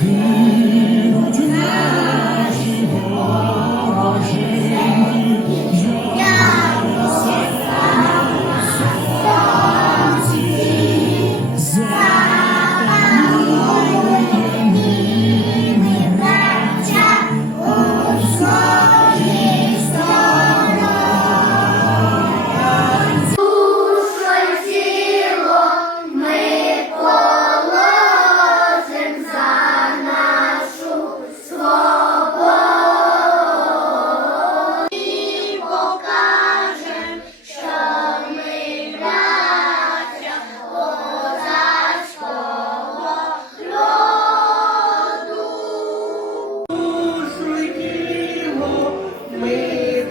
Згинуть наші вороженьки, як роса на сонці. Запануйте, німи, браття, у своїй сторонці. Душу й тіло ми положим за нашу свободу і покажем, що ми браття козацького роду. Душу й тіло ми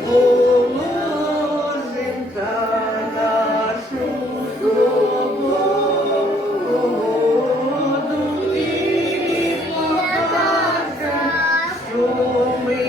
положим за нашу свободу і покажем, що ми